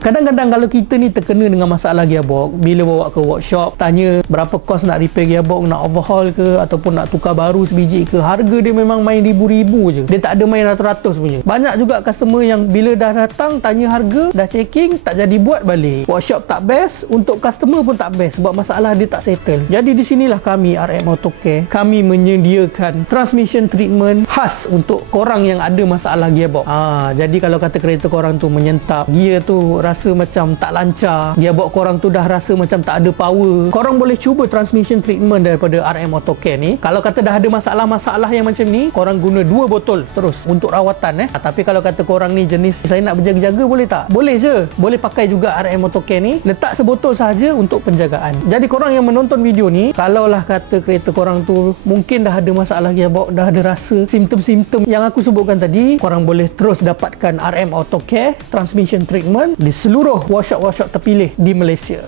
Kadang-kadang kalau kita ni terkena dengan masalah gearbox, bila bawa ke workshop, tanya berapa kos nak repair gearbox, nak overhaul ke ataupun nak tukar baru sebiji ke, harga dia memang main ribu-ribu je. Dia tak ada main ratus-ratus punya. Banyak juga customer yang bila dah datang tanya harga, dah checking, tak jadi buat balik. Workshop tak best, untuk customer pun tak best sebab masalah dia tak settle. Jadi di sinilah kami RM Autocare, kami menyediakan transmission treatment khas untuk korang yang ada masalah gearbox. Jadi kalau kata kereta korang tu menyentap, gear tu rasa macam tak lancar, gearbox korang tu dah rasa macam tak ada power, korang boleh cuba transmission treatment daripada RM Autocare ni. Kalau kata dah ada masalah-masalah yang macam ni, korang guna 2 botol terus untuk rawatan. Tapi kalau kata korang ni jenis saya nak berjaga-jaga, boleh tak? Boleh je. Boleh pakai juga RM Autocare ni, letak sebotol sahaja untuk penjagaan. Jadi korang yang menonton video ni, kalaulah kata kereta korang tu mungkin dah ada masalah gearbox, dah ada rasa simptom-simptom yang aku sebutkan tadi, korang boleh terus dapatkan RM Autocare transmission treatment di seluruh workshop-workshop terpilih di Malaysia.